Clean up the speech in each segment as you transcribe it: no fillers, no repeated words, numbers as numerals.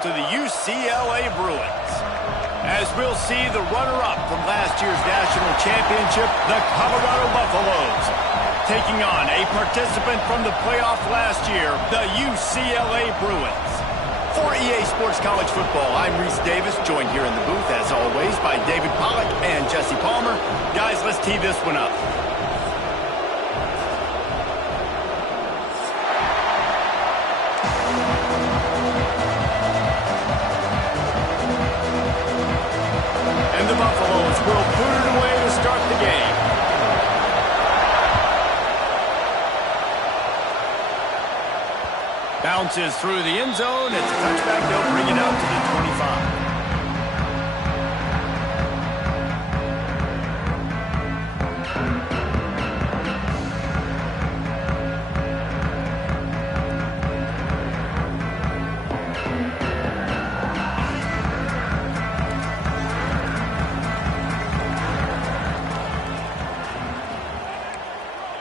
To the UCLA Bruins. As we'll see the runner-up from last year's national championship, the Colorado Buffaloes, taking on a participant from the playoff last year, the UCLA Bruins. For EA Sports College Football, I'm Reese Davis, joined here in the booth, as always, by David Pollack and Jesse Palmer. Guys, let's tee this one up. The Buffaloes will put it away to start the game. Bounces through the end zone. It's a touchback. They'll bring it out to the 25.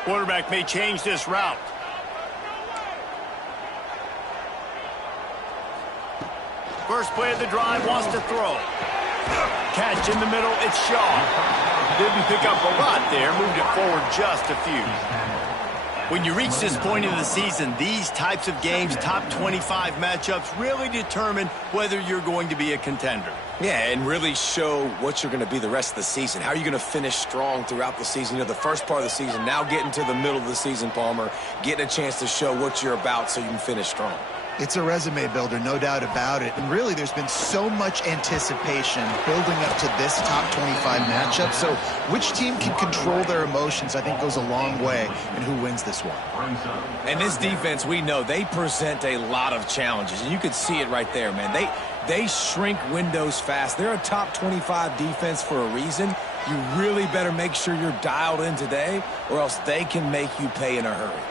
Quarterback may change this route. First play of the drive, wants to throw. Catch in the middle, it's Shaw. Didn't pick up a lot there, moved it forward just a few. When you reach this point in the season, these types of games, top 25 matchups, really determine whether you're going to be a contender. Yeah, and really show what you're going to be the rest of the season. How are you going to finish strong throughout the season? You know, the first part of the season, now getting to the middle of the season, Palmer, getting a chance to show what you're about so you can finish strong. It's a resume builder, no doubt about it. And really, there's been so much anticipation building up to this top 25 matchup. So which team can control their emotions, I think, goes a long way in who wins this one. And this defense, we know, they present a lot of challenges. And you can see it right there, man. They shrink windows fast. They're a top 25 defense for a reason. You really better make sure you're dialed in today, or else they can make you pay in a hurry.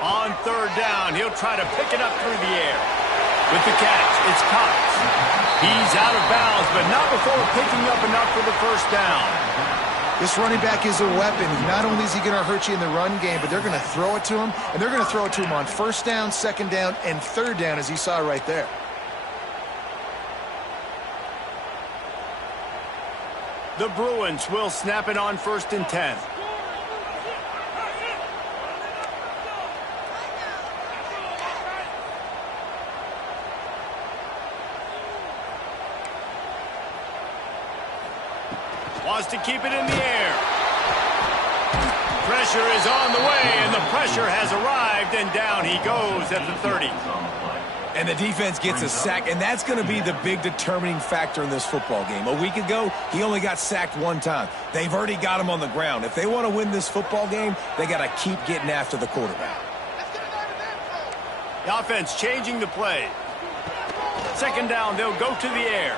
On third down, he'll try to pick it up through the air. With the catch, it's Cox. He's out of bounds, but not before picking up enough for the first down. This running back is a weapon. Not only is he going to hurt you in the run game, but they're going to throw it to him, and they're going to throw it to him on first down, second down, and third down, as you saw right there. The Bruins will snap it on 1st and 10. Wants to keep it in the air. Pressure is on the way, and the pressure has arrived, and down he goes at the 30. And the defense gets a sack, and that's going to be the big determining factor in this football game. A week ago, he only got sacked one time. They've already got him on the ground. If they want to win this football game, they got to keep getting after the quarterback. The offense changing the play. Second down, they'll go to the air.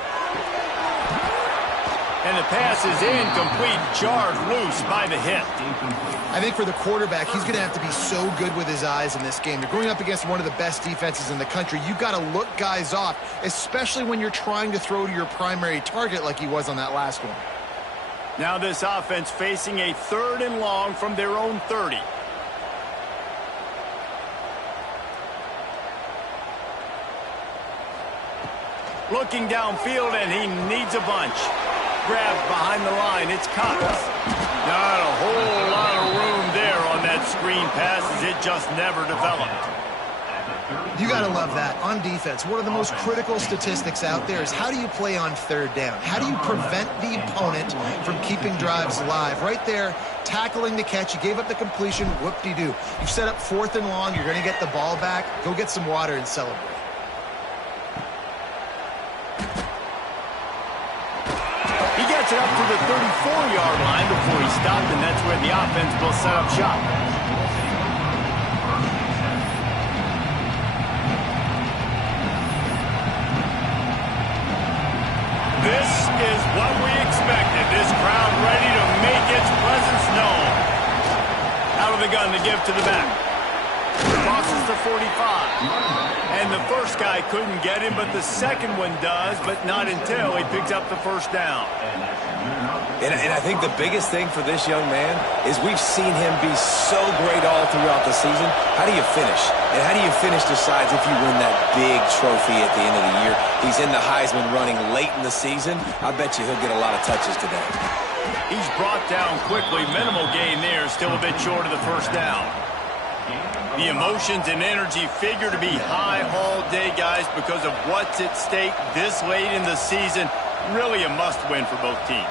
And the pass is incomplete, jarred loose by the hit. I think for the quarterback, he's going to have to be so good with his eyes in this game. You're going up against one of the best defenses in the country. You've got to look guys off, especially when you're trying to throw to your primary target like he was on that last one. Now this offense facing a 3rd and long from their own 30. Looking downfield, and he needs a bunch. Grabbed behind the line, it's Cox. Not a whole lot of room there on that screen pass, as it just never developed. You got to love that. On defense, one of the most critical statistics out there is how do you play on third down? How do you prevent the opponent from keeping drives alive? Right there, tackling the catch. You gave up the completion. Whoop-de-doo. You've set up 4th and long. You're going to get the ball back. Go get some water and celebrate. He gets it up to the 34-yard line before he stopped, and that's where the offense will set up shop. This is what we expected. This crowd ready to make its presence known. Out of the gun to give to the back. crosses the 45. And the first guy couldn't get him, but the second one does, but not until he picks up the first down. And I think the biggest thing for this young man is we've seen him be so great all throughout the season. How do you finish? And how do you finish decides if you win that big trophy at the end of the year. He's in the Heisman running late in the season. I bet you he'll get a lot of touches today. He's brought down quickly. Minimal gain there. Still a bit short of the first down. The emotions and energy figure to be high all day, guys, because of what's at stake this late in the season. Really a must-win for both teams.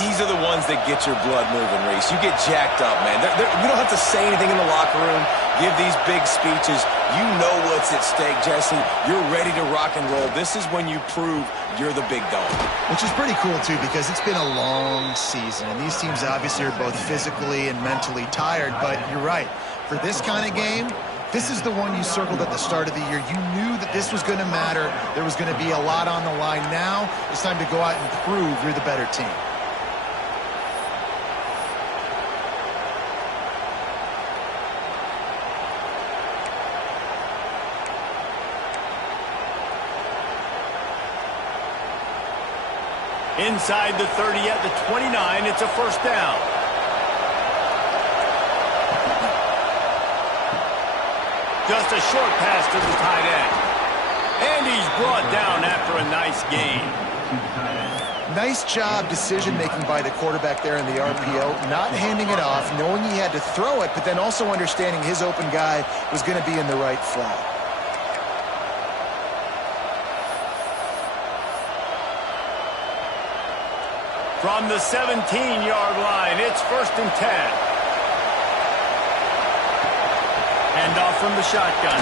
These are the ones that get your blood moving, Reese. You get jacked up, man. We don't have to say anything in the locker room, give these big speeches. You know what's at stake, Jesse. You're ready to rock and roll. This is when you prove you're the big dog. Which is pretty cool, too, because it's been a long season. And these teams obviously are both physically and mentally tired. But you're right. For this kind of game, this is the one you circled at the start of the year. You knew that this was going to matter. There was going to be a lot on the line. Now it's time to go out and prove you're the better team. Inside the 30 at the 29, it's a first down. Just a short pass to the tight end. And he's brought down after a nice gain. Nice job decision-making by the quarterback there in the RPO, not handing it off, knowing he had to throw it, but then also understanding his open guy was going to be in the right flat. From the 17-yard line, it's 1st and 10. Handoff from the shotgun.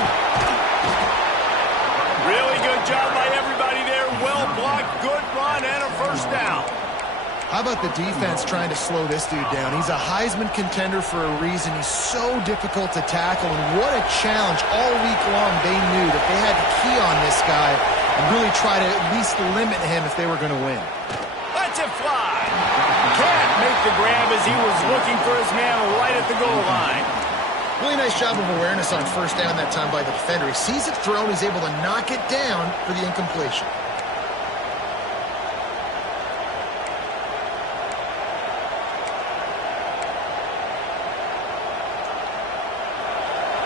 Really good job by everybody there. Well blocked, good run, and a first down. How about the defense trying to slow this dude down? He's a Heisman contender for a reason. He's so difficult to tackle, and what a challenge. All week long, they knew that they had to key on this guy and really try to at least limit him if they were going to win. Lets it fly. Can't make the grab as he was looking for his man right at the goal line. Really nice job of awareness on first down that time by the defender. He sees it thrown, he's able to knock it down for the incompletion.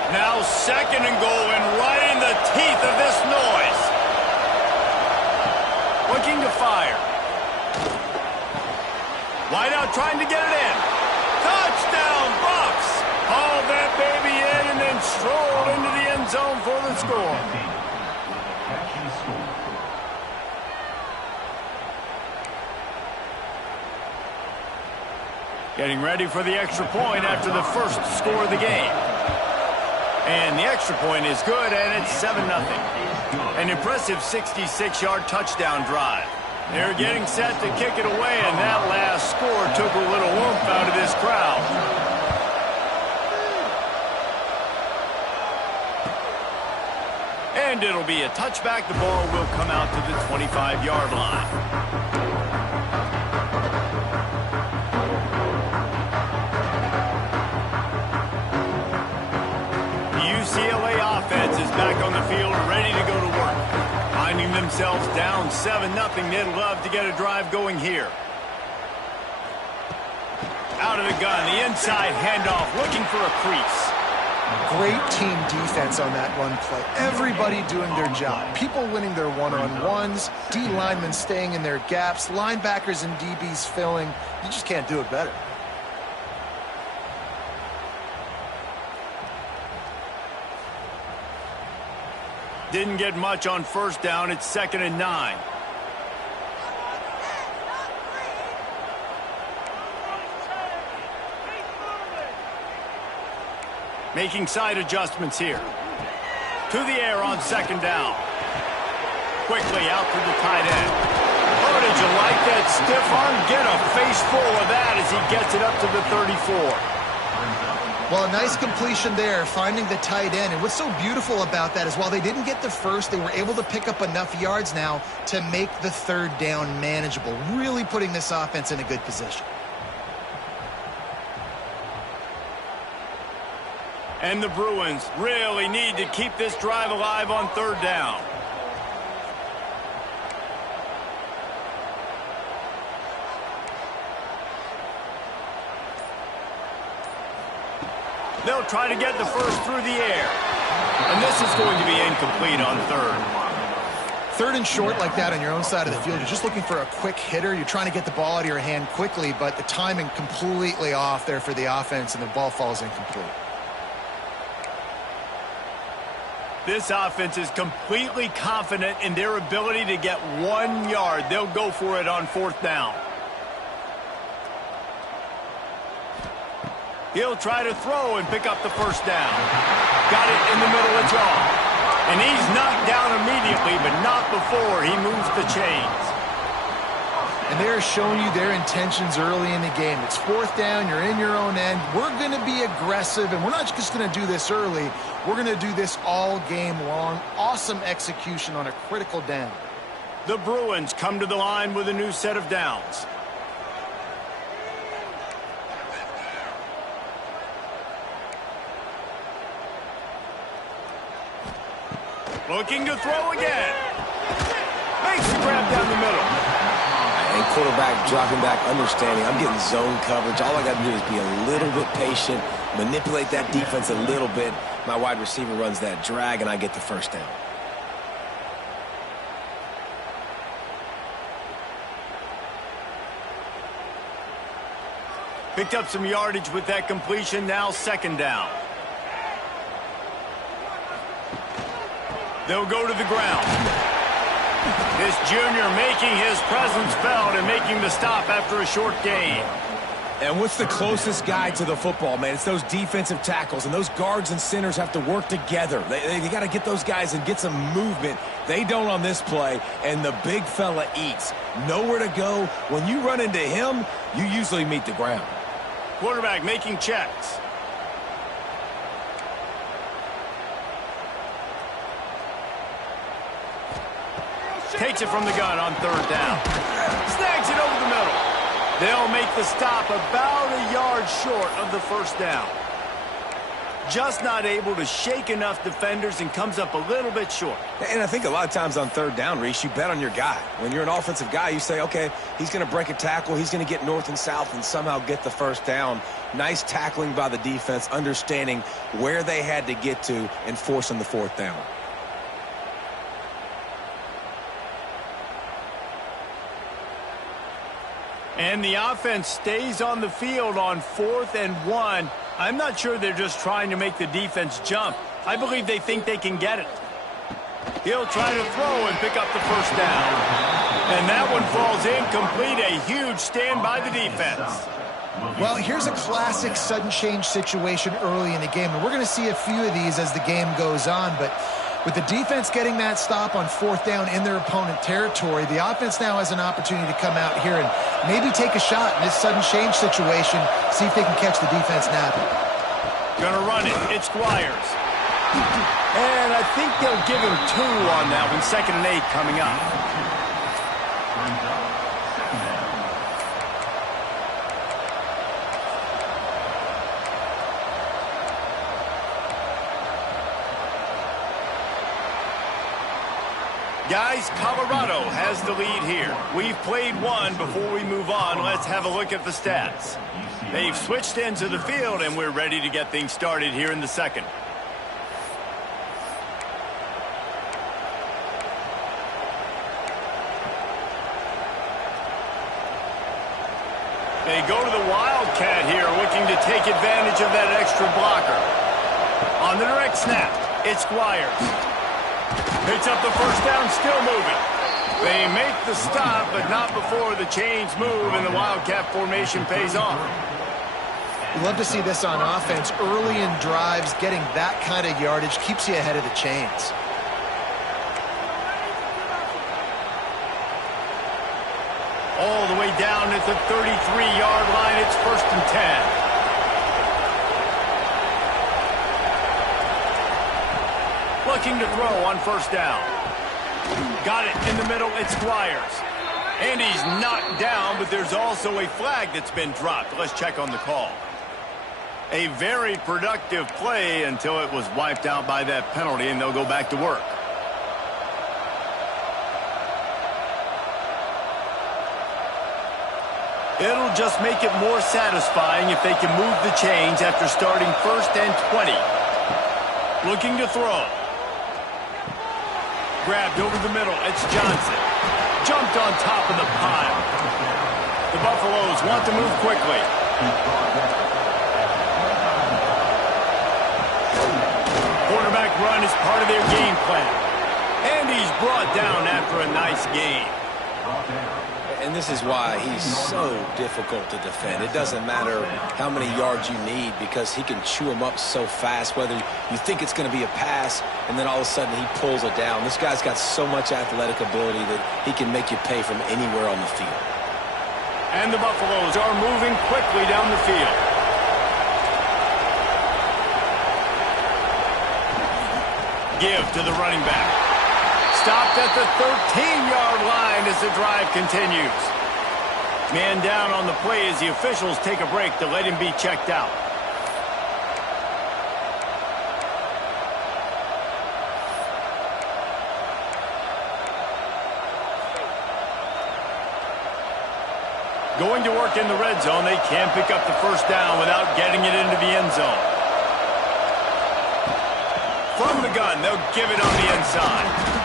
Now 2nd and goal, and right in the teeth of this noise. Looking to fire. Wide out trying to get it in. Touchdown, Bucks! Hauled that baby in and then strolled into the end zone for the score. Getting ready for the extra point after the first score of the game. And the extra point is good, and it's 7-0. An impressive 66-yard touchdown drive. They're getting set to kick it away, and that last score took a little oomph out of this crowd. And it'll be a touchback. The ball will come out to the 25-yard line. The UCLA offense is back on the field, ready to go to work. Finding themselves down 7-0, they'd love to get a drive going here. Out of the gun, the inside handoff, looking for a crease. Great team defense on that run play. Everybody doing their job. People winning their one-on-ones, D linemen staying in their gaps, linebackers and DBs filling. You just can't do it better. Didn't get much on first down. It's 2nd and 9. Making side adjustments here. To the air on 2nd down. Quickly out to the tight end. Oh, did you like that stiff arm? Get a face full of that as he gets it up to the 34. Well, a nice completion there, finding the tight end. And what's so beautiful about that is while they didn't get the first, they were able to pick up enough yards now to make the 3rd down manageable, really putting this offense in a good position. And the Bruins really need to keep this drive alive on third down. They'll try to get the first through the air. And this is going to be incomplete on third. Third and short like that on your own side of the field, you're just looking for a quick hitter. You're trying to get the ball out of your hand quickly, but the timing completely off there for the offense, and the ball falls incomplete. This offense is completely confident in their ability to get 1 yard. They'll go for it on fourth down. He'll try to throw and pick up the first down. Got it in the middle of jaw. And he's knocked down immediately, but not before he moves the chains. And they're showing you their intentions early in the game. It's fourth down, you're in your own end. We're going to be aggressive, and we're not just going to do this early. We're going to do this all game long. Awesome execution on a critical down. The Bruins come to the line with a new set of downs. Looking to throw again. Makes the grab down the middle. And quarterback dropping back, understanding I'm getting zone coverage. All I got to do is be a little bit patient, manipulate that defense a little bit. My wide receiver runs that drag, and I get the first down. Picked up some yardage with that completion. Now second down. They'll go to the ground. This junior making his presence felt and making the stop after a short gain. And what's the closest guy to the football, man? It's those defensive tackles, and those guards and centers have to work together. They got to get those guys and get some movement. They don't on this play, and the big fella eats. Nowhere to go. When you run into him, you usually meet the ground. Quarterback making checks. Takes it from the gun on third down. Snags it over the middle. They'll make the stop about a yard short of the first down. Just not able to shake enough defenders and comes up a little bit short. And I think a lot of times on third down, Reese, you bet on your guy. When you're an offensive guy, you say, okay, he's going to break a tackle. He's going to get north and south and somehow get the first down. Nice tackling by the defense, understanding where they had to get to and forcing the fourth down. And the offense stays on the field on 4th and 1. I'm not sure they're just trying to make the defense jump. I believe they think they can get it. He'll try to throw and pick up the first down. And that one falls incomplete. A huge stand by the defense. Well, here's a classic sudden change situation early in the game. And we're going to see a few of these as the game goes on. But with the defense getting that stop on fourth down in their opponent territory, the offense now has an opportunity to come out here and maybe take a shot in this sudden change situation, see if they can catch the defense napping. Gonna run it. It's Squires. And I think they'll give him 2 on that one. 2nd and 8 coming up. Guys, Colorado has the lead here. We've played one. Before we move on, let's have a look at the stats. They've switched into the field, and we're ready to get things started here in the second. They go to the Wildcat here, looking to take advantage of that extra blocker. On the direct snap, it's Squires. Picks up the first down, still moving. They make the stop, but not before the chains move and the Wildcat formation pays off. You love to see this on offense. Early in drives, getting that kind of yardage keeps you ahead of the chains. All the way down at the 33-yard line, it's 1st and 10. Looking to throw on first down. Got it in the middle, it's Squires. And he's knocked down, but there's also a flag that's been dropped. Let's check on the call. A very productive play until it was wiped out by that penalty, and they'll go back to work. It'll just make it more satisfying if they can move the chains after starting 1st and 20. Looking to throw. Grabbed over the middle. It's Johnson. Jumped on top of the pile. The Buffaloes want to move quickly. Quarterback run is part of their game plan. And he's brought down after a nice gain. And this is why he's so difficult to defend. It doesn't matter how many yards you need because he can chew them up so fast, whether you think it's going to be a pass and then all of a sudden he pulls it down. This guy's got so much athletic ability that he can make you pay from anywhere on the field. And the Buffaloes are moving quickly down the field. Give to the running back. Stopped at the 13-yard line as the drive continues. Man down on the play as the officials take a break to let him be checked out. Going to work in the red zone, they can pick up the first down without getting it into the end zone. From the gun, they'll give it on the inside.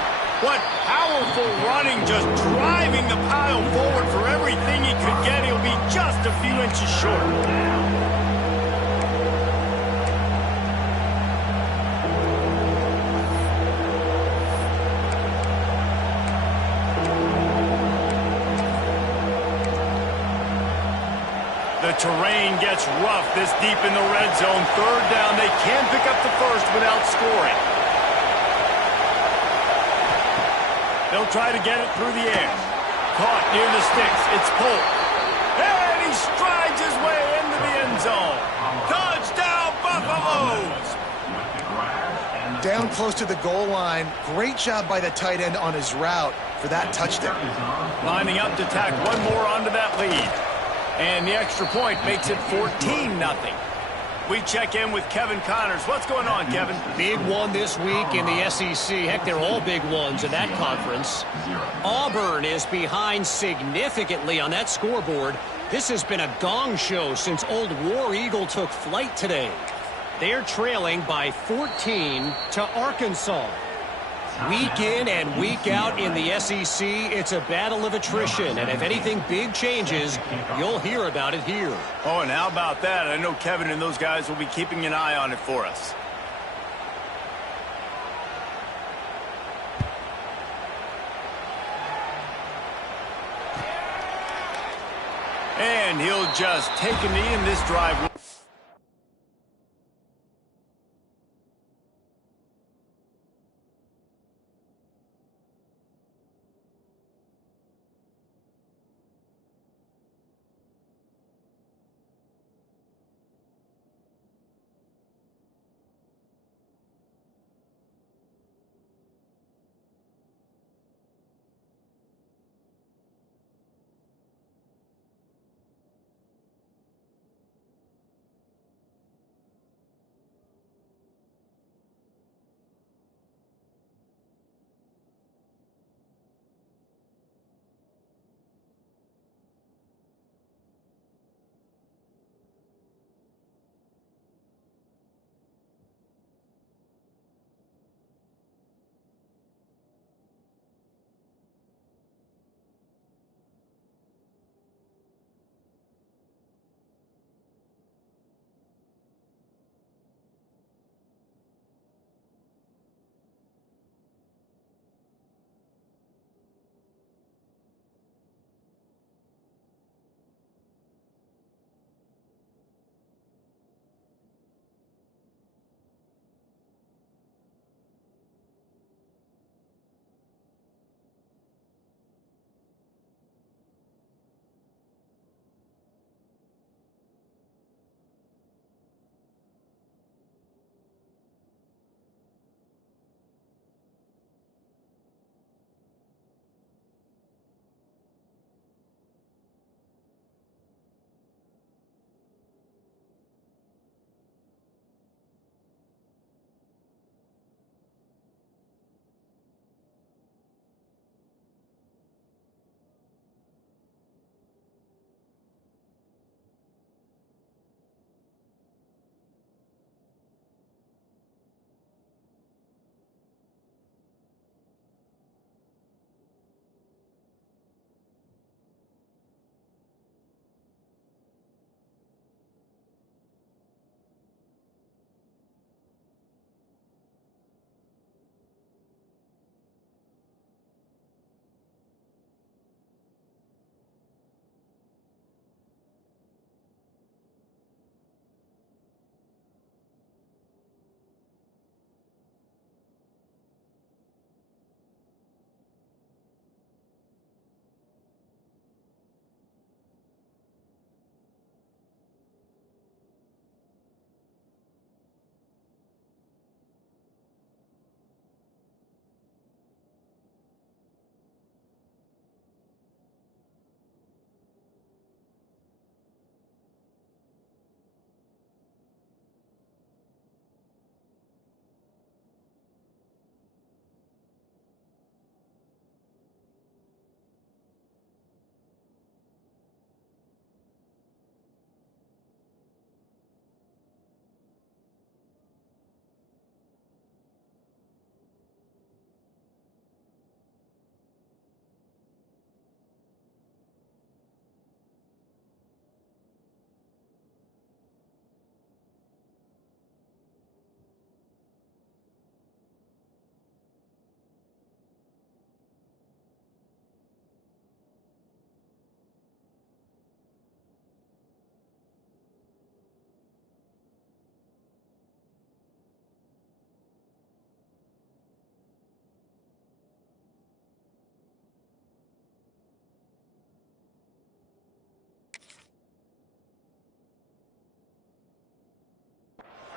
What powerful running, just driving the pile forward for everything he could get. He'll be just a few inches short. The terrain gets rough this deep in the red zone. 3rd down, they can pick up the first without scoring. They'll try to get it through the air. Caught near the sticks. It's Polk. And he strides his way into the end zone. Touchdown, Buffaloes! Down close to the goal line. Great job by the tight end on his route for that touchdown. Lining up to tack one more onto that lead. And the extra point makes it 14-0. We check in with Kevin Connors. What's going on, Kevin? Big one this week in the SEC. Heck, they're all big ones in that conference. Auburn is behind significantly on that scoreboard. This has been a gong show since Old War Eagle took flight today. They're trailing by 14 to Arkansas. Week in and week out in the SEC, it's a battle of attrition. And if anything big changes, you'll hear about it here. Oh, and how about that? I know Kevin and those guys will be keeping an eye on it for us. And he'll just take a knee in this drive.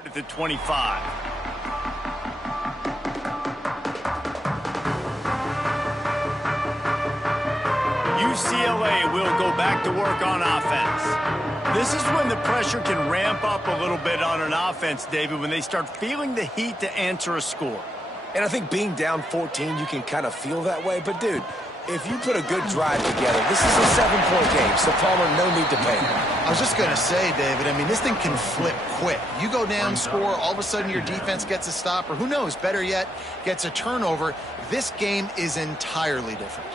at the 25. UCLA will go back to work on offense. This is when the pressure can ramp up a little bit on an offense, David, when they start feeling the heat to answer a score. And I think being down 14, you can kind of feel that way. But, dude, if you put a good drive together, this is a 7-point game, so Palmer, no need to panic. I was just going to say, David, I mean, this thing can flip quick. You go down, score, all of a sudden your defense gets a stop, or who knows, better yet, gets a turnover. This game is entirely different.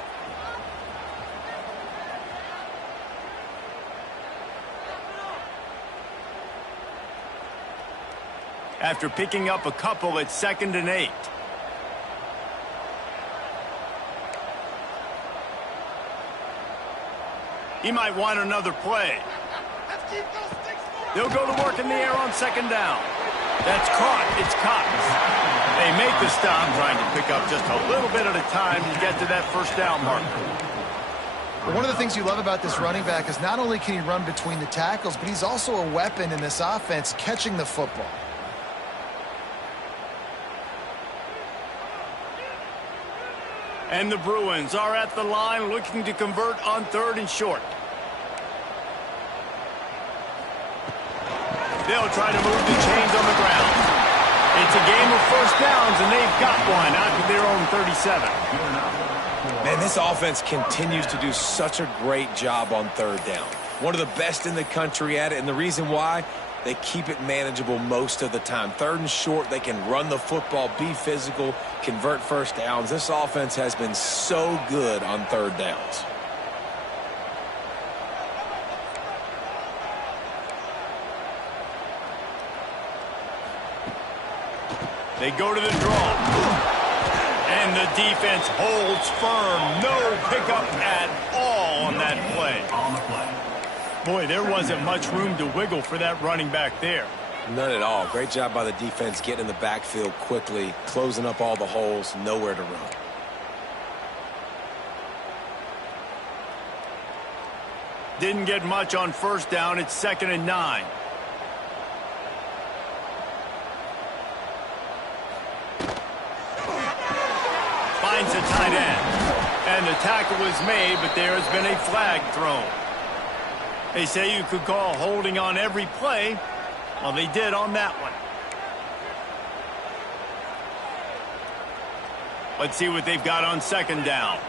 After picking up a couple at 2nd and 8. He might want another play. They'll go to work in the air on 2nd down. That's caught. It's Cox. They make the stop, trying to pick up just a little bit at a time to get to that 1st down marker. One of the things you love about this running back is not only can he run between the tackles, but he's also a weapon in this offense catching the football. And the Bruins are at the line looking to convert on 3rd and short. They'll try to move the chains on the ground. It's a game of 1st downs, and they've got one out to their own 37. Man, this offense continues to do such a great job on 3rd down. One of the best in the country at it, and the reason why, they keep it manageable most of the time. 3rd and short, they can run the football, be physical, convert 1st downs. This offense has been so good on 3rd downs. They go to the draw. And the defense holds firm. No pickup at all on that play. Boy, there wasn't much room to wiggle for that running back there. None at all. Great job by the defense getting in the backfield quickly, closing up all the holes, nowhere to run. Didn't get much on 1st down. It's 2nd and 9. Finds a tight end. And the tackle was made, but there has been a flag thrown. They say you could call holding on every play. Well, they did on that one. Let's see what they've got on 2nd down.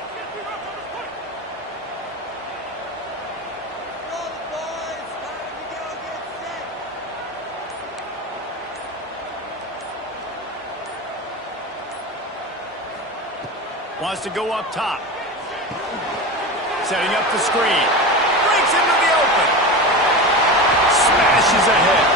Wants to go up top. Setting up the screen. Breaks into the open. Smashes ahead.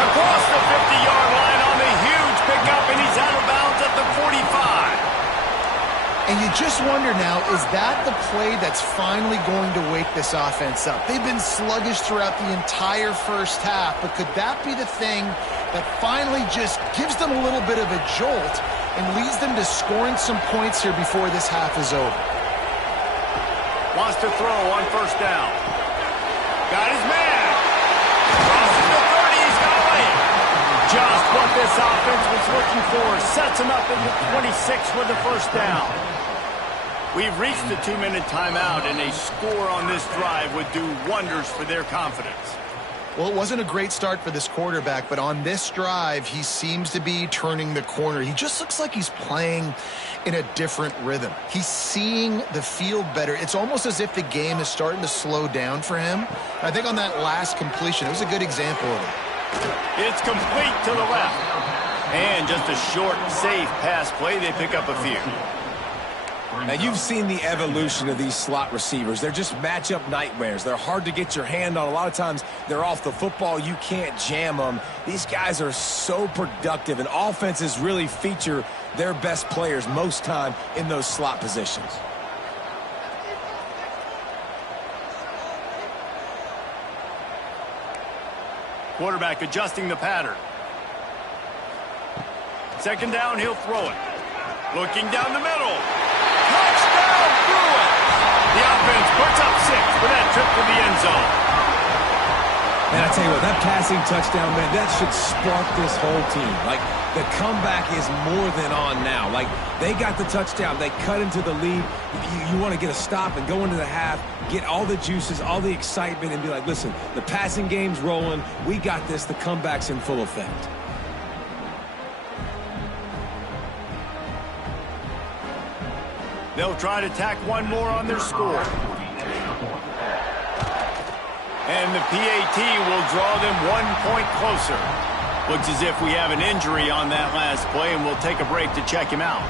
Across the 50-yard line on the huge pickup, and he's out of bounds at the 45. And you just wonder now, is that the play that's finally going to wake this offense up? They've been sluggish throughout the entire 1st half, but could that be the thing that finally just gives them a little bit of a jolt and leads them to scoring some points here before this half is over? Wants to throw on 1st down. Got his man. Crosses the 30. He's got away. Just what this offense was looking for. Sets him up in the 26 with the 1st down. We've reached the 2-minute timeout, and a score on this drive would do wonders for their confidence. Well, it wasn't a great start for this quarterback, but on this drive, he seems to be turning the corner. He just looks like he's playing in a different rhythm. He's seeing the field better. It's almost as if the game is starting to slow down for him. I think on that last completion, it was a good example of it. It's complete to the left. And just a short, safe pass play. They pick up a few. Now, you've seen the evolution of these slot receivers. They're just matchup nightmares. They're hard to get your hand on. A lot of times, they're off the football. You can't jam them. These guys are so productive, and offenses really feature their best players most time in those slot positions. Quarterback adjusting the pattern. 2nd down, he'll throw it. Looking down the middle. Touchdown, Bruins! The offense puts up 6 for that trip to the end zone. And I tell you what, that passing touchdown, man, that should spark this whole team. Like, the comeback is more than on now. Like, they got the touchdown. They cut into the lead. You want to get a stop and go into the half, get all the juices, all the excitement, and be like, listen, the passing game's rolling. We got this. The comeback's in full effect. They'll try to tack one more on their score. And the PAT will draw them 1 point closer. Looks as if we have an injury on that last play, and we'll take a break to check him out.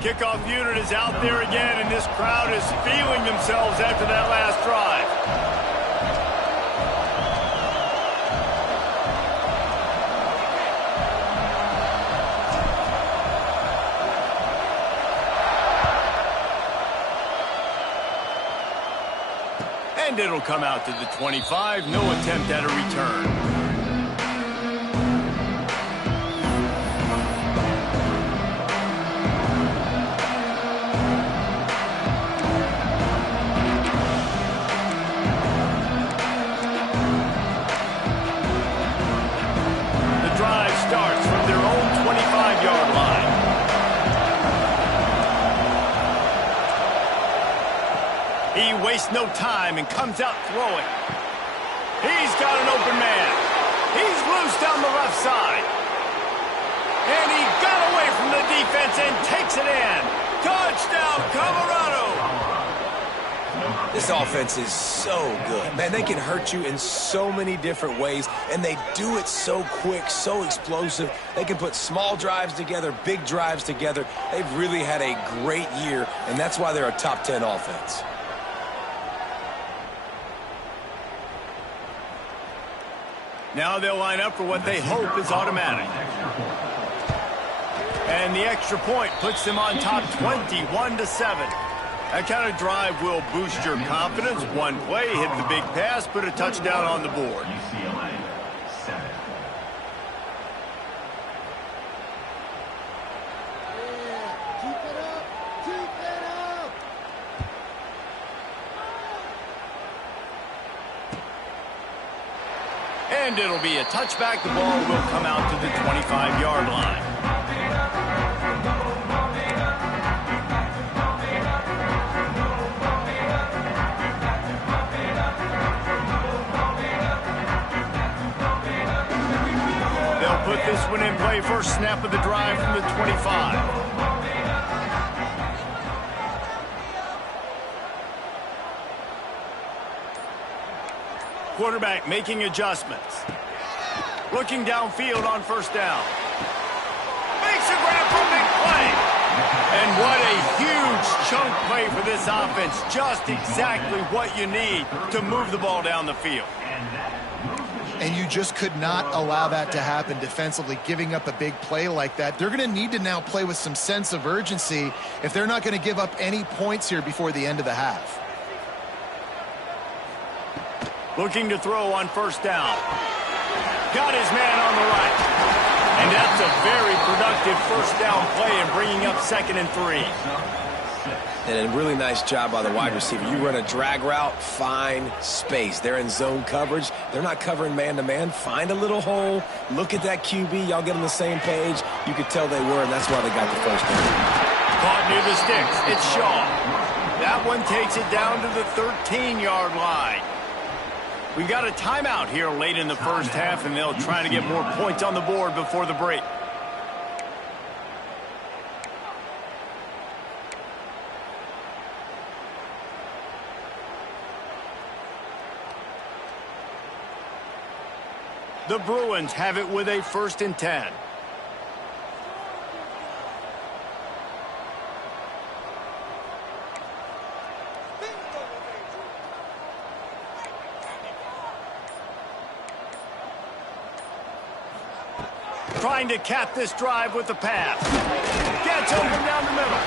Kickoff unit is out there again, and this crowd is feeling themselves after that last drive. And it'll come out to the 25. No attempt at a return. The drive starts from their own 25-yard line. He wastes no time and comes out throwing. He's got an open man. He's loose down the left side. And he got away from the defense and takes it in. Touchdown, Colorado! This offense is so good. Man, they can hurt you in so many different ways, and they do it so quick, so explosive. They can put small drives together, big drives together. They've really had a great year, and that's why they're a top 10 offense. Now they'll line up for what they hope is automatic. And the extra point puts them on top 21-7. That kind of drive will boost your confidence. One play, hit the big pass, put a touchdown on the board. UCLA, 7. And it'll be a touchback. The ball will come out to the 25-yard line. They'll put this one in play. First snap of the drive from the 25. Quarterback making adjustments. Looking downfield on first down. Makes a grab for a big play. And what a huge chunk play for this offense. Just exactly what you need to move the ball down the field. And you just could not allow that to happen defensively, giving up a big play like that. They're going to need to now play with some sense of urgency if they're not going to give up any points here before the end of the half. Looking to throw on first down. Got his man on the right. And that's a very productive first down play and bringing up 2nd and 3. And a really nice job by the wide receiver. You run a drag route, find space. They're in zone coverage. They're not covering man-to-man. Find a little hole. Look at that QB. Y'all get on the same page. You could tell they were, and that's why they got the first down. Caught near the sticks. It's Shaw. That one takes it down to the 13-yard line. We've got a timeout here late in the first half, and they'll try to get more points on the board before the break. The Bruins have it with a 1st and 10. Trying to cap this drive with the pass. Gets open down the middle.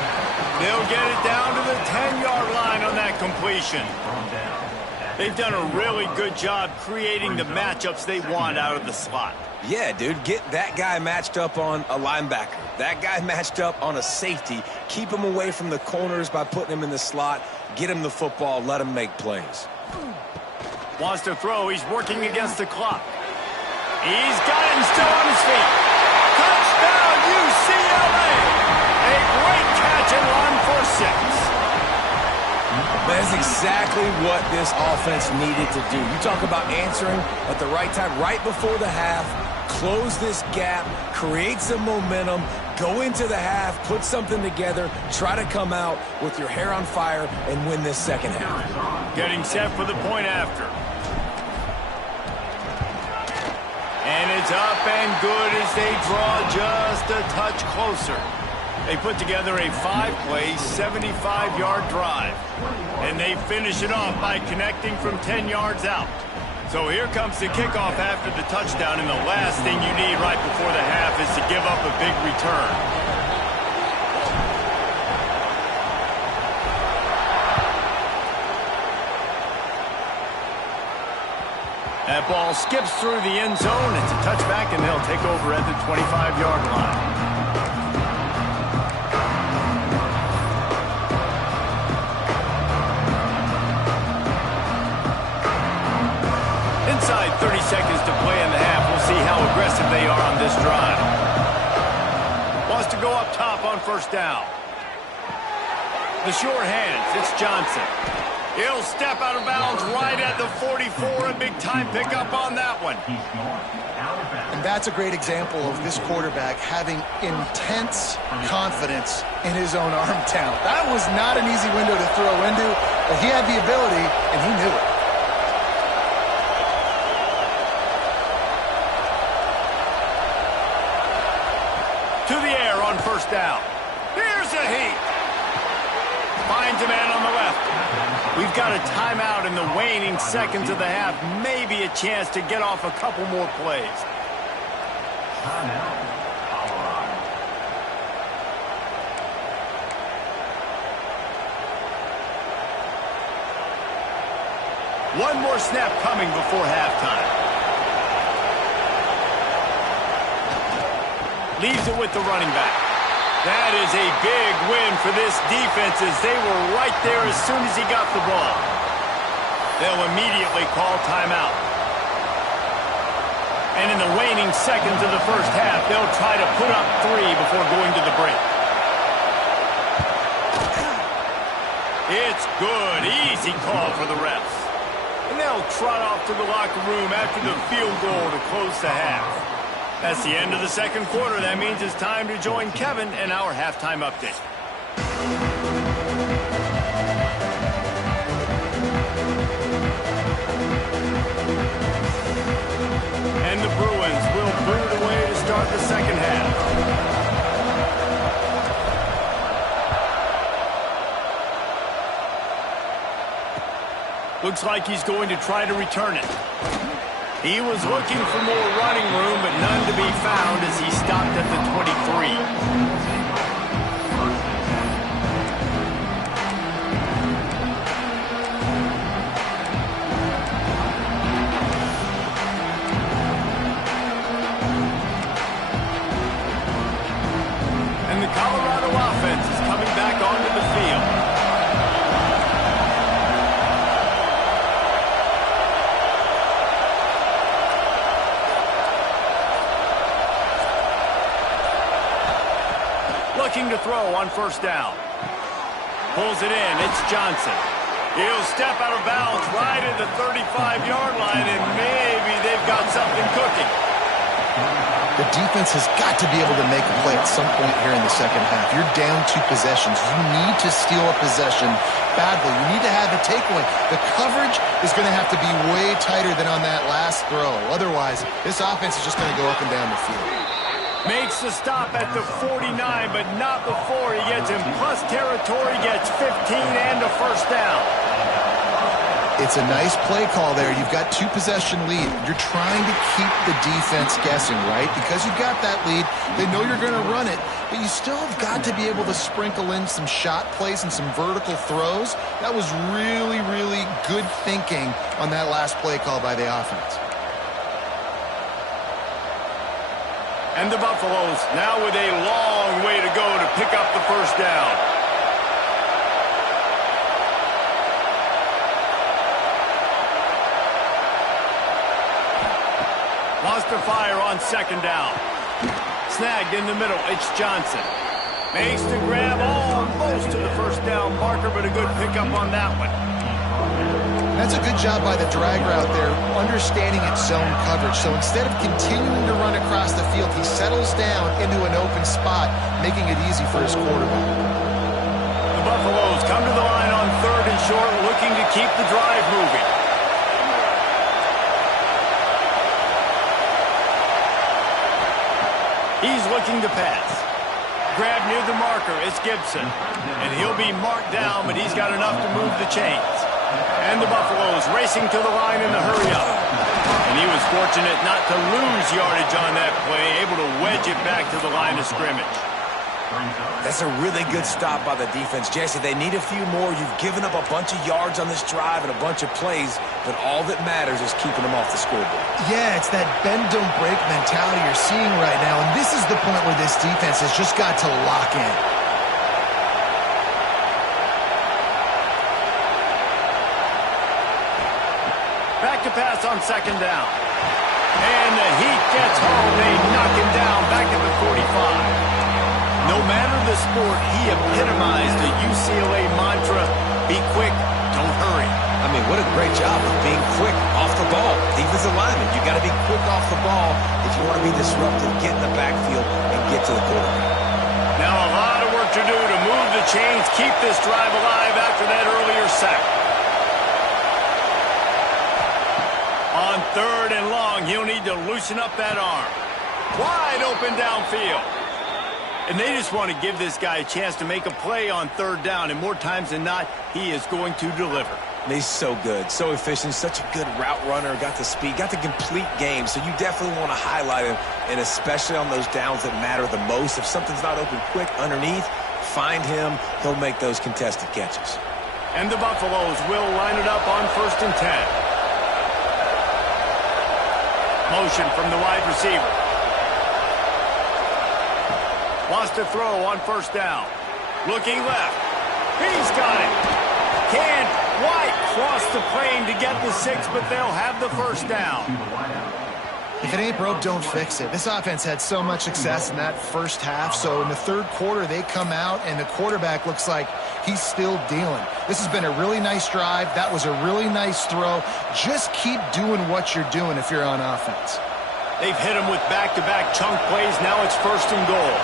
They'll get it down to the 10-yard line on that completion. They've done a really good job creating the matchups they want out of the slot. Yeah, dude, get that guy matched up on a linebacker. That guy matched up on a safety. Keep him away from the corners by putting him in the slot. Get him the football. Let him make plays. Wants to throw. He's working against the clock. He's got him still on his feet. Touchdown, UCLA! A great catch and run for 6. That's exactly what this offense needed to do. You talk about answering at the right time, right before the half, close this gap, create some momentum, go into the half, put something together, try to come out with your hair on fire and win this second half. Getting set for the point after. And it's up and good as they draw just a touch closer. They put together a 5-play, 75-yard drive. And they finish it off by connecting from 10 yards out. So here comes the kickoff after the touchdown, and the last thing you need right before the half is to give up a big return. That ball skips through the end zone. It's a touchback, and they'll take over at the 25-yard line. Inside 30 seconds to play in the half. We'll see how aggressive they are on this drive. Wants to go up top on first down. The sure hands. It's Johnson. He'll step out of bounds right at the 44. A big-time pickup on that one. And that's a great example of this quarterback having intense confidence in his own arm talent. That was not an easy window to throw into, but he had the ability, and he knew it. To the air on first down. Here's a heat. Finds a man on the left. We've got a timeout in the waning seconds of the half. Maybe a chance to get off a couple more plays. One more snap coming before halftime. Leaves it with the running back. That is a big win for this defense as they were right there as soon as he got the ball. They'll immediately call timeout. And in the waning seconds of the first half, they'll try to put up 3 before going to the break. It's good. Easy call for the refs. And they'll trot off to the locker room after the field goal to close the half. That's the end of the second quarter. That means it's time to join Kevin in our halftime update. And the Bruins will boot it away to start the second half. Looks like he's going to try to return it. He was looking for more running room, but none to be found as he stopped at the 23. And the Colorado offense is coming back onto the field. Looking to throw on first down. Pulls it in. It's Johnson. He'll step out of bounds right at the 35-yard line, and maybe they've got something cooking. The defense has got to be able to make a play at some point here in the second half. You're down 2 possessions. You need to steal a possession badly. You need to have a takeaway. The coverage is going to have to be way tighter than on that last throw. Otherwise, this offense is just going to go up and down the field. Makes the stop at the 49, but not before he gets in plus territory, gets 15 and a first down. It's a nice play call there. You've got 2-possession lead. You're trying to keep the defense guessing, right? Because you've got that lead, they know you're going to run it, but you still have got to be able to sprinkle in some shot plays and some vertical throws. That was really, really good thinking on that last play call by the offense. And the Buffaloes now with a long way to go to pick up the first down. Wants to fire on second down. Snagged in the middle. It's Johnson. Makes the grab almost to the first down marker, but a good pickup on that one. That's a good job by the drag route there, understanding its zone coverage. So instead of continuing to run across the field, he settles down into an open spot, making it easy for his quarterback. The Buffaloes come to the line on 3rd and short, looking to keep the drive moving. He's looking to pass. Grab near the marker. It's Gibson. And he'll be marked down, but he's got enough to move the chains. And the Buffaloes racing to the line in the hurry-up. And he was fortunate not to lose yardage on that play, able to wedge it back to the line of scrimmage. That's a really good stop by the defense. Jesse, they need a few more. You've given up a bunch of yards on this drive and a bunch of plays, but all that matters is keeping them off the scoreboard. Yeah, it's that bend-don't-break mentality you're seeing right now, and this is the point where this defense has just got to lock in. Back to pass on second down. And the heat gets home. They knock him down back at the 45. No matter the sport, he epitomized the UCLA mantra, be quick, don't hurry. I mean, what a great job of being quick off the ball. Defensive lineman, you got to be quick off the ball if you want to be disruptive, get in the backfield, and get to the quarterback. Now a lot of work to do to move the chains, keep this drive alive after that earlier sack. On 3rd and long, he'll need to loosen up that arm. Wide open downfield. And they just want to give this guy a chance to make a play on 3rd down, and more times than not, he is going to deliver. And he's so good, so efficient, such a good route runner, got the speed, got the complete game, so you definitely want to highlight him, and especially on those downs that matter the most. If something's not open quick underneath, find him, he'll make those contested catches. And the Buffaloes will line it up on 1st and 10. Motion from the wide receiver. Wants to throw on 1st down. Looking left. He's got it. Can't quite cross the plane to get the 6, but they'll have the 1st down. If it ain't broke, don't fix it. This offense had so much success in that first half, so in the 3rd quarter, they come out, and the quarterback looks like he's still dealing. This has been a really nice drive. That was a really nice throw. Just keep doing what you're doing if you're on offense. They've hit him with back-to-back chunk plays. Now it's 1st and goal.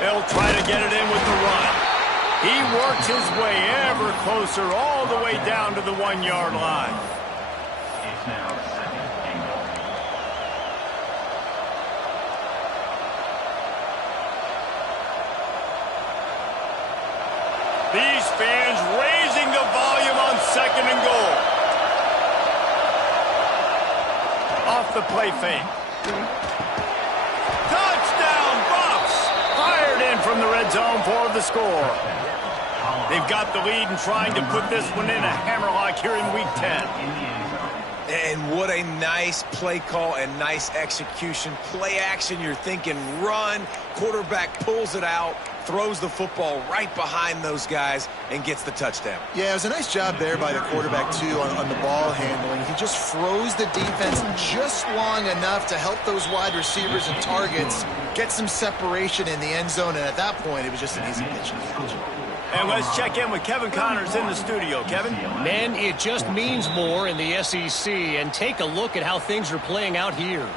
They'll try to get it in with the run. He works his way ever closer all the way down to the 1-yard line. It's now 2nd and goal. These fans raising the volume on 2nd and goal. Off the play fake. Touchdown, Buffs! Fired in from the red zone for the score. They've got the lead and trying to put this one in a hammerlock here in Week 10. And what a nice play call and nice execution. Play action, you're thinking run. Quarterback pulls it out, throws the football right behind those guys, and gets the touchdown. Yeah, it was a nice job there by the quarterback, too, on the ball handling. He just froze the defense just long enough to help those wide receivers and targets get some separation in the end zone, and at that point, it was just an easy pitch. And let's check in with Kevin Connors in the studio. Kevin? Men, it just means more in the SEC, and take a look at how things are playing out here.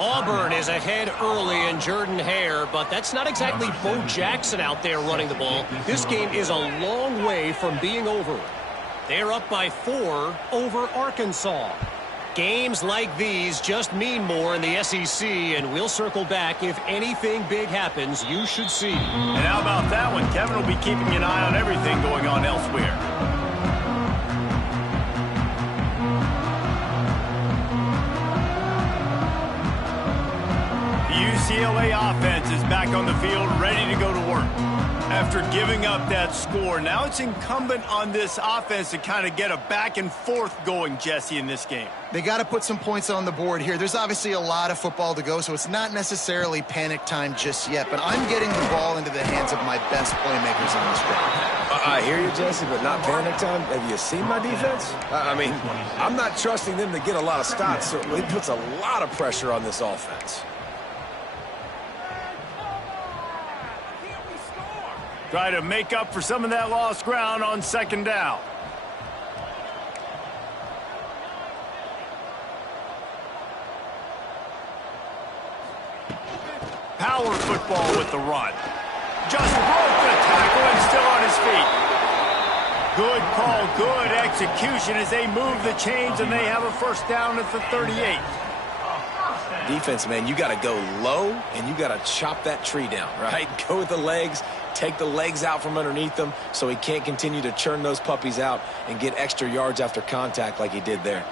Auburn is ahead early in Jordan-Hare, but that's not exactly Bo Jackson out there running the ball. This game is a long way from being over. They're up by 4 over Arkansas. Games like these just mean more in the SEC, and we'll circle back if anything big happens you should see. And how about that one? Kevin will be keeping an eye on everything going on elsewhere. The UCLA offense is back on the field, ready to go to work. After giving up that score, now it's incumbent on this offense to kind of get a back and forth going, Jesse, in this game. They got to put some points on the board here. There's obviously a lot of football to go, so it's not necessarily panic time just yet, but I'm getting the ball into the hands of my best playmakers in this drive. I hear you, Jesse, but not panic time. Have you seen my defense? I mean, I'm not trusting them to get a lot of stops, so it puts a lot of pressure on this offense. Try to make up for some of that lost ground on second down. Power football with the run. Just broke the tackle and still on his feet. Good call, good execution as they move the chains and they have a first down at the 38. Defense, man, you got to go low and you got to chop that tree down, right? Go with the legs, take the legs out from underneath them so he can't continue to churn those puppies out and get extra yards after contact like he did there.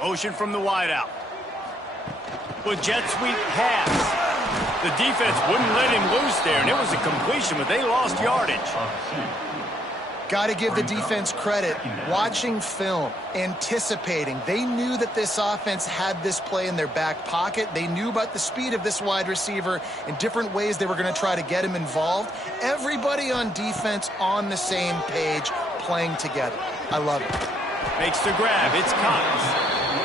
Motion from the wideout. With jet sweep pass. The defense wouldn't let him loose there, and it was a completion, but they lost yardage. Got to give the defense credit. Watching film, anticipating. They knew that this offense had this play in their back pocket. They knew about the speed of this wide receiver and different ways they were going to try to get him involved. Everybody on defense on the same page, playing together. I love it. Makes the grab. It's Cox.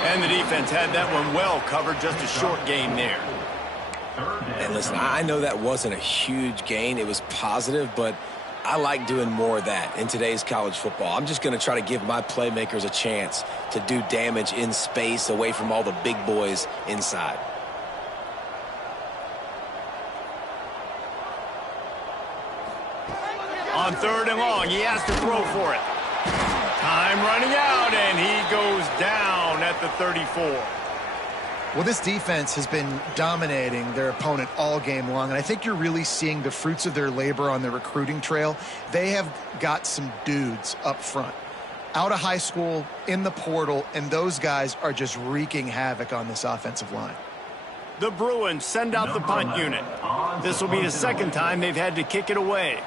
And the defense had that one well covered. Just a short gain there. And listen, I know that wasn't a huge gain. It was positive, but I like doing more of that in today's college football. I'm just going to try to give my playmakers a chance to do damage in space away from all the big boys inside. On third and long, he has to throw for it. Time running out, and he goes down at the 34. Well, this defense has been dominating their opponent all game long, and I think you're really seeing the fruits of their labor on the recruiting trail. They have got some dudes up front, out of high school, in the portal, and those guys are just wreaking havoc on this offensive line. The Bruins send out the punt unit. This will be the second time they've had to kick it away.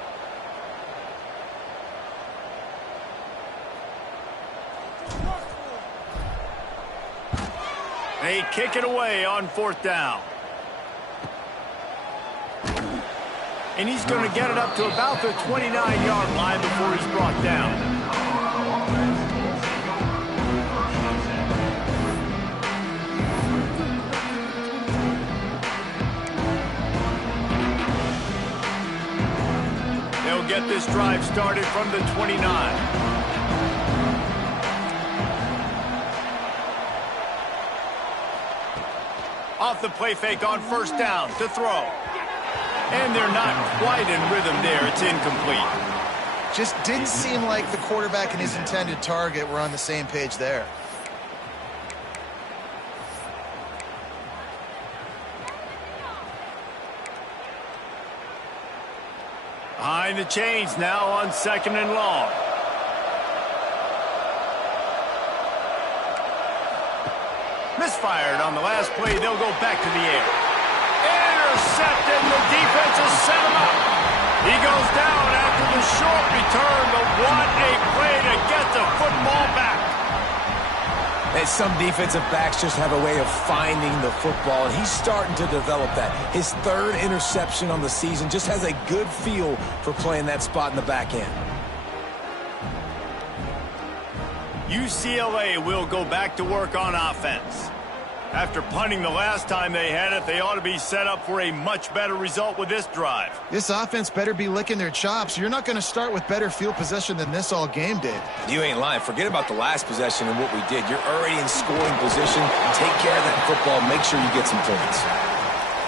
They kick it away on fourth down. And he's going to get it up to about the 29-yard line before he's brought down. They'll get this drive started from the 29. Off the play fake on first down to throw. And they're not quite in rhythm there. It's incomplete. Just didn't seem like the quarterback and his intended target were on the same page there. Behind the chains now on second and long. Misfired on the last play. They'll go back to the air. Intercepted. The defense has set him up. He goes down after the short return, but what a play to get the football back. And some defensive backs just have a way of finding the football, and he's starting to develop that. His third interception on the season, just has a good feel for playing that spot in the back end. UCLA will go back to work on offense. After punting the last time they had it, they ought to be set up for a much better result with this drive. This offense better be licking their chops. You're not going to start with better field possession than this all game did. You ain't lying. Forget about the last possession and what we did. You're already in scoring position. Take care of that football. Make sure you get some points.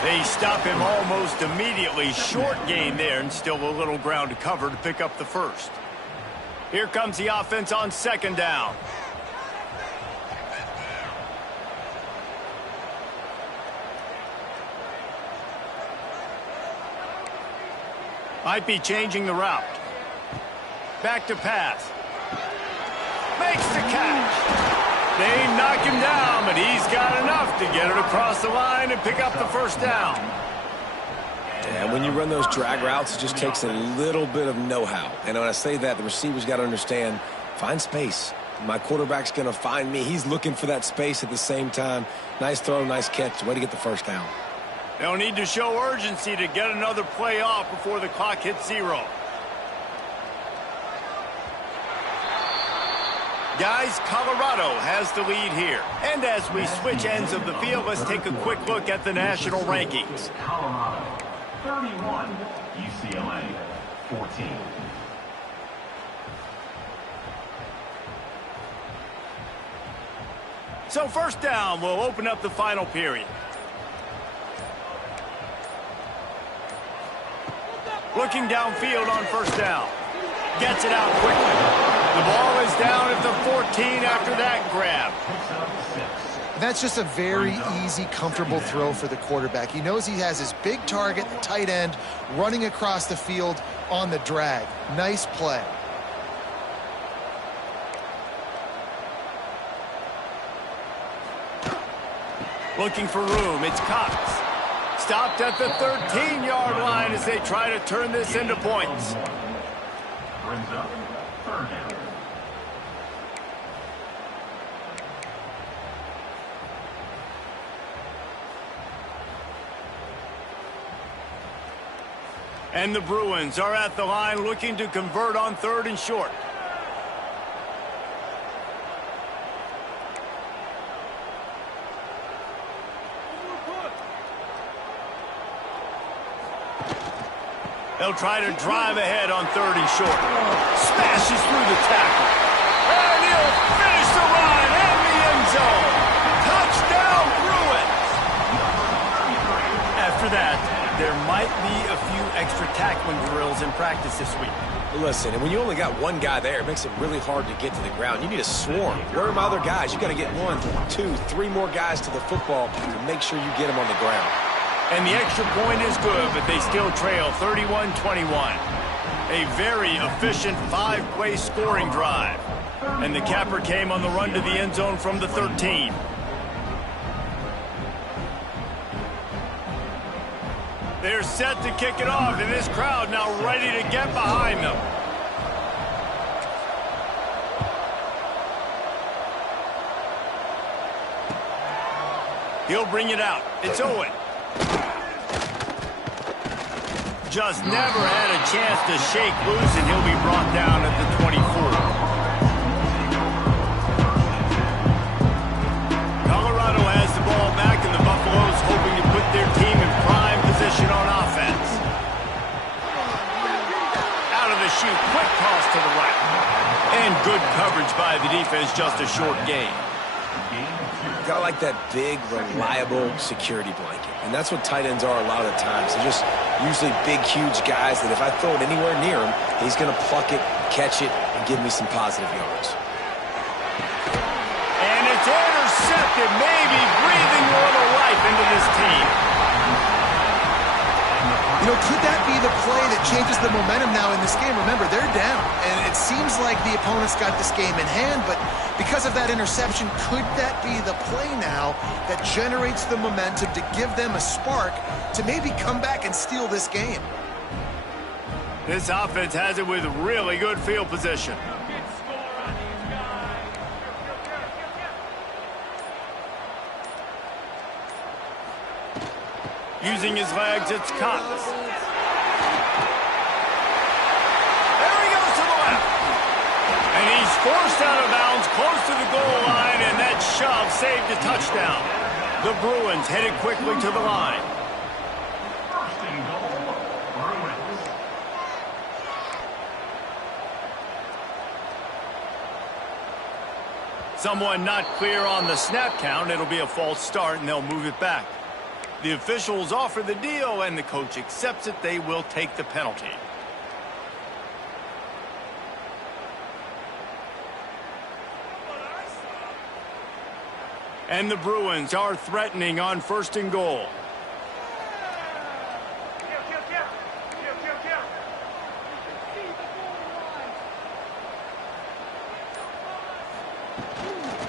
They stop him almost immediately. Short gain there, and still a little ground to cover to pick up the first. Here comes the offense on second down. Might be changing the route. Back to pass. Makes the catch. They knock him down, but he's got enough to get it across the line and pick up the first down. And when you run those drag routes, it just takes a little bit of know-how. And when I say that, the receiver's got to understand, find space. My quarterback's going to find me. He's looking for that space at the same time. Nice throw, nice catch. Way to get the first down. They'll need to show urgency to get another play off before the clock hits 0. Guys, Colorado has the lead here. And as we switch ends of the field, let's take a quick look at the national rankings. Colorado, 31. UCLA, 14. So first down, we'll open up the final period. Looking downfield on first down. Gets it out quickly. The ball is down at the 14 after that grab. That's just a very easy, comfortable throw for the quarterback. He knows he has his big target, the tight end, running across the field on the drag. Nice play. Looking for room. It's Cox. Stopped at the 13-yard line as they try to turn this into points. Brings up third down. And the Bruins are at the line looking to convert on 3rd and short. They'll try to drive ahead on 3rd and short. Smashes through the tackle. And he'll finish the run in the end zone. Touchdown, Bruins! After that, there might be a few extra tackling drills in practice this week. Listen, and when you only got one guy there, it makes it really hard to get to the ground. You need a swarm. Where are my other guys? You got to get 1, 2, 3 more guys to the football to make sure you get them on the ground. And the extra point is good, but they still trail 31-21. A very efficient 5-play scoring drive. And the capper came on the run to the end zone from the 13. They're set to kick it off, and this crowd now ready to get behind them. He'll bring it out. It's Owen. Just never had a chance to shake loose, and he'll be brought down at the 24. Colorado has the ball back, and the Buffaloes hoping to put their team in prime position on offense. Out of the chute, quick toss to the right. And good coverage by the defense, just a short gain. Got like that big, reliable security blanket. And that's what tight ends are a lot of times. They're just usually big, huge guys that if I throw it anywhere near him, he's going to pluck it, catch it, and give me some positive yards. And it's intercepted, maybe breathing a little life into this team. You know, could that be the play that changes the momentum now in this game? Remember, they're down, and it seems like the opponent's got this game in hand, but because of that interception, could that be the play now that generates the momentum to give them a spark to maybe come back and steal this game? This offense has it with really good field position. Using his legs, it's Cox. There he goes to the left. And he's forced out of bounds close to the goal line, and that shove saved a touchdown. The Bruins headed quickly to the line. First and goal, Bruins. Someone not clear on the snap count. It'll be a false start, and they'll move it back. The officials offer the deal, and the coach accepts it. They will take the penalty. And the Bruins are threatening on first and goal.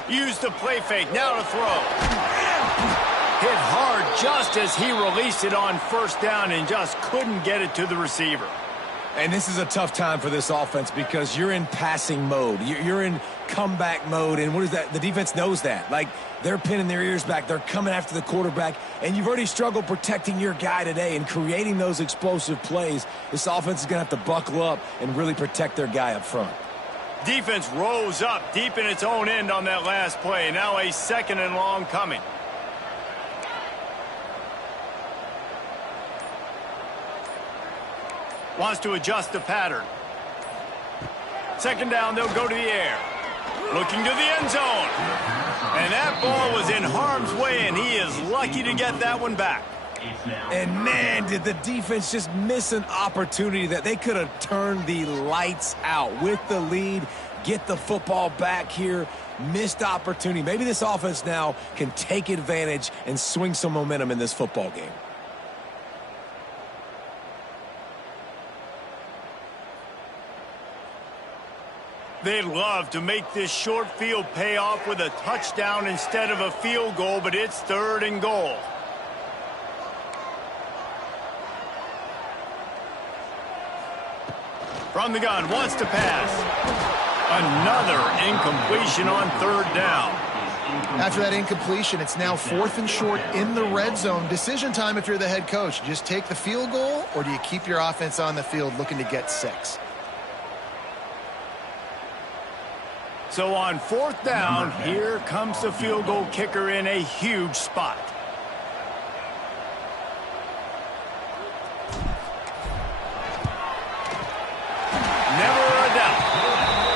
Use the play fake, now to throw. Hit hard just as he released it on first down and just couldn't get it to the receiver. And this is a tough time for this offense because you're in passing mode. You're in comeback mode, and what is that? The defense knows that. Like, they're pinning their ears back. They're coming after the quarterback, and you've already struggled protecting your guy today and creating those explosive plays. This offense is going to have to buckle up and really protect their guy up front. Defense rose up deep in its own end on that last play. Now a second and long coming. Wants to adjust the pattern. Second down, they'll go to the air. Looking to the end zone. And that ball was in harm's way, and he is lucky to get that one back. And, man, did the defense just miss an opportunity that they could have turned the lights out with the lead, get the football back here. Missed opportunity. Maybe this offense now can take advantage and swing some momentum in this football game. They'd love to make this short field pay off with a touchdown instead of a field goal, but it's third and goal. From the gun, wants to pass. Another incompletion on third down. After that incompletion, it's now 4th and short in the red zone. Decision time if you're the head coach. Just take the field goal, or do you keep your offense on the field looking to get 6? So on fourth down, here comes the field goal kicker in a huge spot. Never a doubt.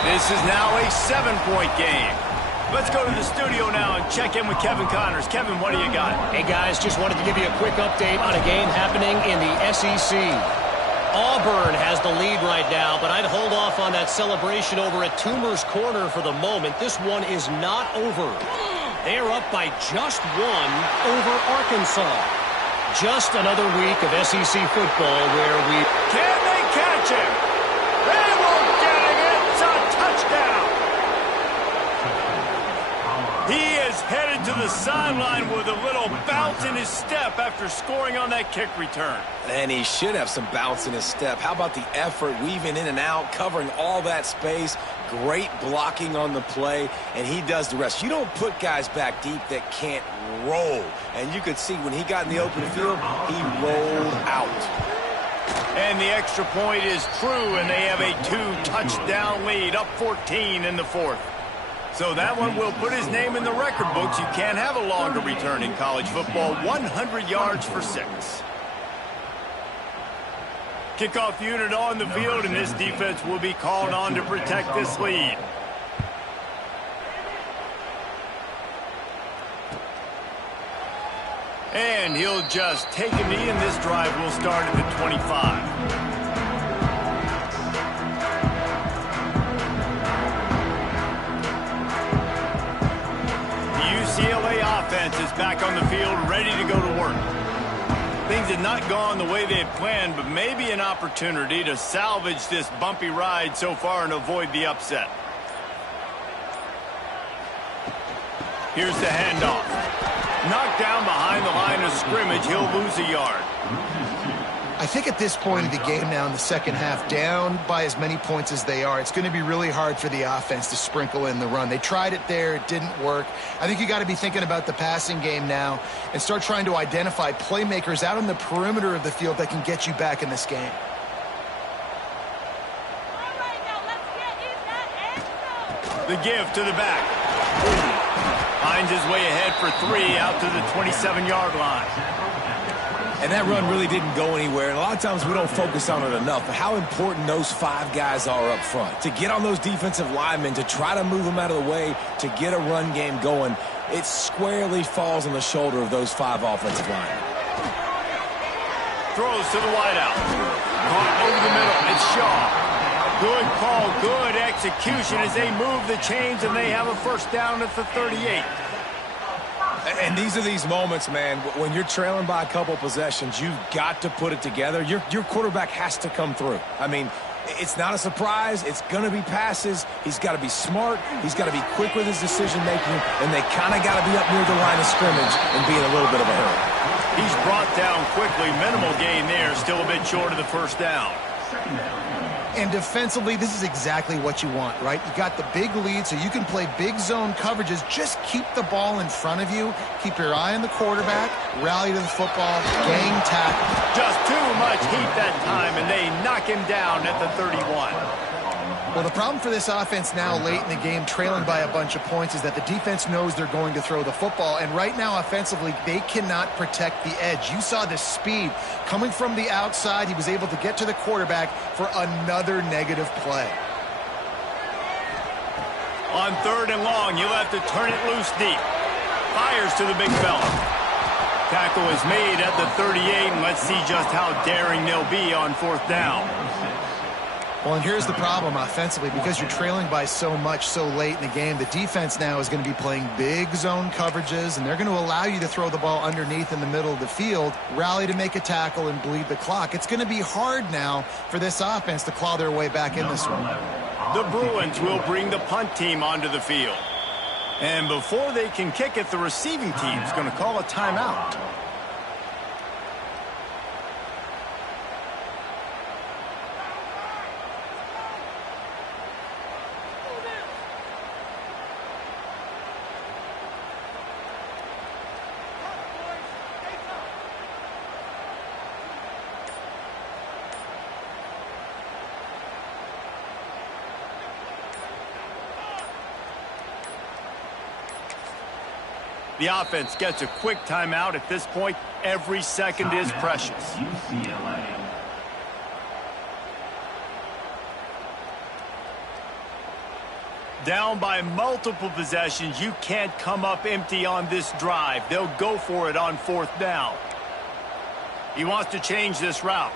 This is now a 7-point game. Let's go to the studio now and check in with Kevin Connors. Kevin, what do you got? Hey, guys, just wanted to give you a quick update on a game happening in the SEC. Auburn has the lead right now, but I'd hold off on that celebration over at Toomer's Corner for the moment. This one is not over. They are up by just one over Arkansas. Just another week of SEC football where we... Can they catch him? They won't get him. It's a touchdown. He is headed to the sideline with a little bounce in his step after scoring on that kick return. And he should have some bounce in his step. How about the effort, weaving in and out, covering all that space, great blocking on the play, and he does the rest. You don't put guys back deep that can't roll. And you could see when he got in the open field, he rolled out. And the extra point is true, and they have a 2-touchdown lead, up 14 in the fourth. So that one will put his name in the record books. You can't have a longer return in college football. 100 yards for 6. Kickoff unit on the field, and this defense will be called on to protect this lead. And he'll just take a knee, and this drive will start at the 25. UCLA offense is back on the field, ready to go to work. Things had not gone the way they had planned, but maybe an opportunity to salvage this bumpy ride so far and avoid the upset. Here's the handoff. Knocked down behind the line of scrimmage, he'll lose a yard. I think at this point of the game now in the second half, down by as many points as they are, it's going to be really hard for the offense to sprinkle in the run. They tried it there. It didn't work. I think you got to be thinking about the passing game now and start trying to identify playmakers out on the perimeter of the field that can get you back in this game. The give to the back. Finds his way ahead for 3 out to the 27-yard line. And that run really didn't go anywhere. And a lot of times we don't focus on it enough. But how important those 5 guys are up front. To get on those defensive linemen, to try to move them out of the way, to get a run game going, it squarely falls on the shoulder of those 5 offensive linemen. Throws to the wideout. Caught over the middle. It's Shaw. Good call, good execution as they move the chains, and they have a first down at the 38. And these are these moments, man, when you're trailing by a couple possessions, you've got to put it together. Your quarterback has to come through. I mean, it's not a surprise. It's going to be passes. He's got to be smart. He's got to be quick with his decision-making, and they kind of got to be up near the line of scrimmage and be in a little bit of a hurry. He's brought down quickly. Minimal gain there. Still a bit short of the first down. And defensively, this is exactly what you want, right? You got the big lead, so you can play big zone coverages. Just keep the ball in front of you. Keep your eye on the quarterback. Rally to the football. Gang tackle. Just too much heat that time, and they knock him down at the 31. Well, the problem for this offense now late in the game, trailing by a bunch of points, is that the defense knows they're going to throw the football. And right now, offensively, they cannot protect the edge. You saw the speed coming from the outside. He was able to get to the quarterback for another negative play. On 3rd and long, you'll have to turn it loose deep. Fires to the big fella. Tackle is made at the 38, and let's see just how daring they'll be on 4th down. Well, and here's the problem offensively. Because you're trailing by so much so late in the game, the defense now is going to be playing big zone coverages, and they're going to allow you to throw the ball underneath in the middle of the field, rally to make a tackle, and bleed the clock. It's going to be hard now for this offense to claw their way back in this one. The Bruins will bring the punt team onto the field. And before they can kick it, the receiving team is going to call a timeout. The offense gets a quick timeout. At this point, every second is precious. UCLA. Down by multiple possessions, you can't come up empty on this drive. They'll go for it on 4th down. He wants to change this route.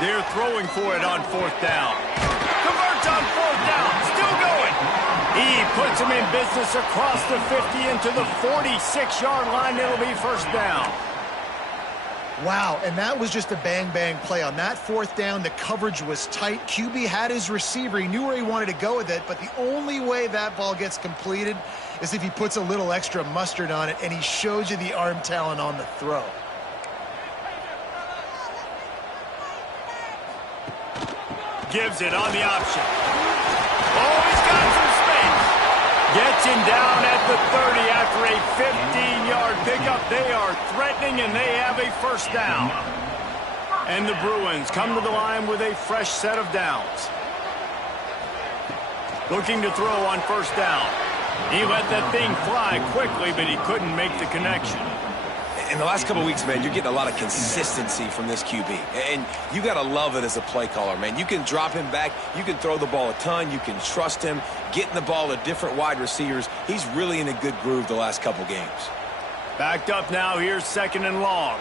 They're throwing for it on 4th down. Converts on 4th down. Still going. He puts him in business across the 50 into the 46-yard line. It'll be first down. Wow, and that was just a bang-bang play. On that 4th down, the coverage was tight. QB had his receiver. He knew where he wanted to go with it, but the only way that ball gets completed is if he puts a little extra mustard on it, and he shows you the arm talent on the throw. Gives it on the option. Oh, he's got some space. Gets him down at the 30 after a 15-yard pickup. They are threatening, and they have a first down. And the Bruins come to the line with a fresh set of downs. Looking to throw on first down. He let that thing fly quickly, but he couldn't make the connection. In the last couple of weeks, man, you're getting a lot of consistency from this QB. And you got to love it as a play caller, man. You can drop him back. You can throw the ball a ton. You can trust him. Getting the ball to different wide receivers. He's really in a good groove the last couple games. Backed up now. Here's 2nd and long.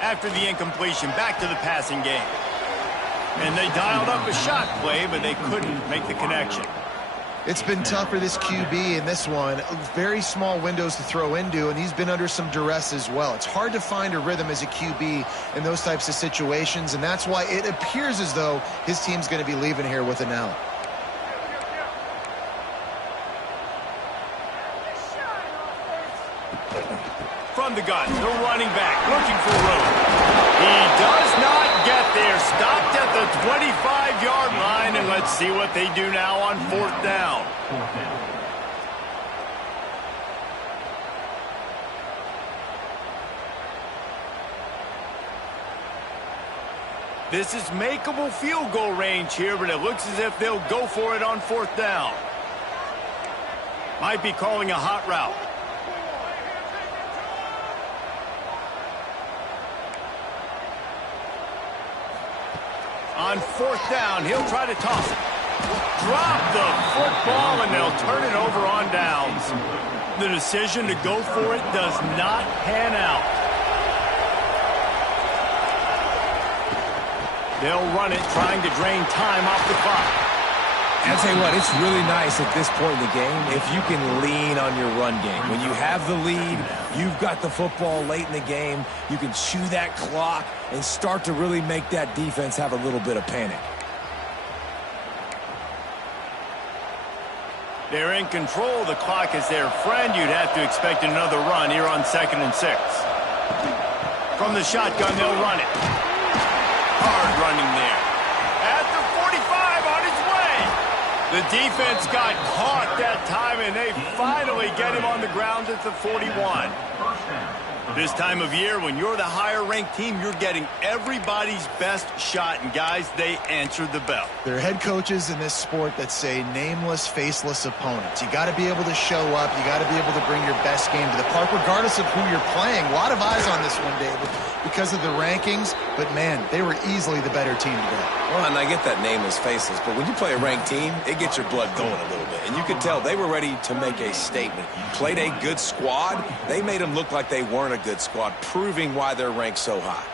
After the incompletion, back to the passing game. And they dialed up a shot play, but they couldn't make the connection. It's been tough for this QB in this one. Very small windows to throw into, and he's been under some duress as well. It's hard to find a rhythm as a QB in those types of situations, and that's why it appears as though his team's going to be leaving here with an out. From the gun, the running back looking for room. He does not get there. Stopped at the 25-yard line, and let's see what they do now on 4th down. This is makeable field goal range here, but it looks as if they'll go for it on 4th down. Might be calling a hot route. On 4th down, he'll try to toss it. Drop the football, and they'll turn it over on downs. The decision to go for it does not pan out. They'll run it, trying to drain time off the clock. And I'll tell you what, it's really nice at this point in the game if you can lean on your run game. When you have the lead, you've got the football late in the game, you can chew that clock and start to really make that defense have a little bit of panic. They're in control. The clock is their friend. You'd have to expect another run here on 2nd and 6. From the shotgun, they'll run it. Hard running there. At the 45, on his way. The defense got caught that time, and they finally get him on the ground at the 41. This time of year, when you're the higher-ranked team, you're getting everybody's best shot, and guys, they answered the bell. There are head coaches in this sport that say nameless, faceless opponents. You got to be able to show up. You got to be able to bring your best game to the park, regardless of who you're playing. A lot of eyes on this one, David, because of the rankings. But, man, they were easily the better team today. Well, and I get that nameless, faceless, but when you play a ranked team, it gets your blood going a little bit. And you could tell they were ready to make a statement. Played a good squad. They made them look like they weren't a good squad, proving why they're ranked so high.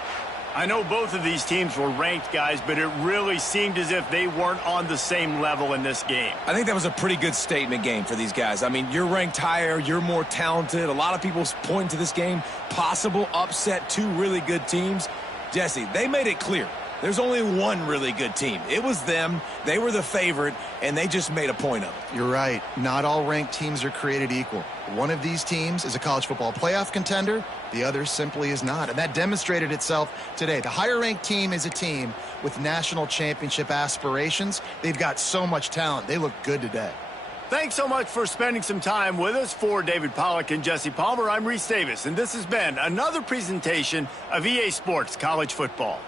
I know both of these teams were ranked, guys, but it really seemed as if they weren't on the same level in this game. I think that was a pretty good statement game for these guys. I mean, you're ranked higher, you're more talented. A lot of people point to this game, possible upset, 2 really good teams. Jesse, they made it clear. There's only one really good team. It was them. They were the favorite, and they just made a point of it. You're right. Not all ranked teams are created equal. One of these teams is a college football playoff contender. The other simply is not. And that demonstrated itself today. The higher-ranked team is a team with national championship aspirations. They've got so much talent. They look good today. Thanks so much for spending some time with us. For David Pollack and Jesse Palmer, I'm Reese Davis, and this has been another presentation of EA Sports College Football.